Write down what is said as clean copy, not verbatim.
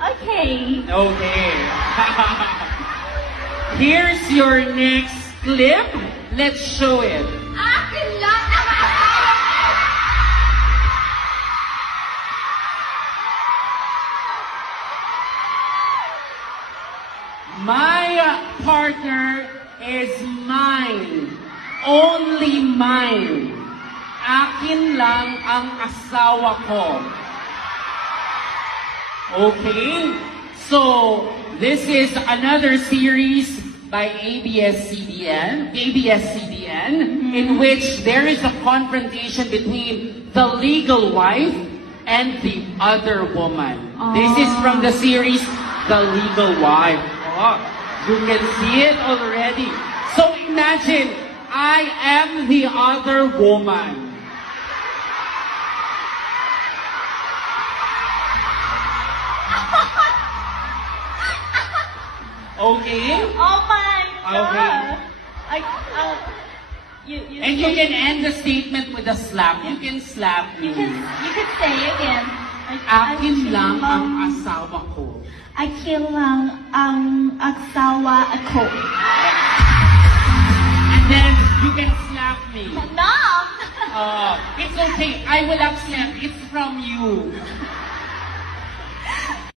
Okay. Okay. Here's your next clip. Let's show it. Akin lang My partner is mine. Only mine. Akin lang ang asawa ko. Okay? So, this is another series by ABS-CBN, in which there is a confrontation between the legal wife and the other woman. This is from the series, The Legal Wife. Oh, you can see it already. So imagine, I am the other woman. Okay? Oh my God. Okay. And you can end the statement with a slap. You can slap me. You can say again. Akin lang ang asawa ko. Akin lang ang asawa ko. And then you can slap me. No! It's okay. I will accept. It's from you.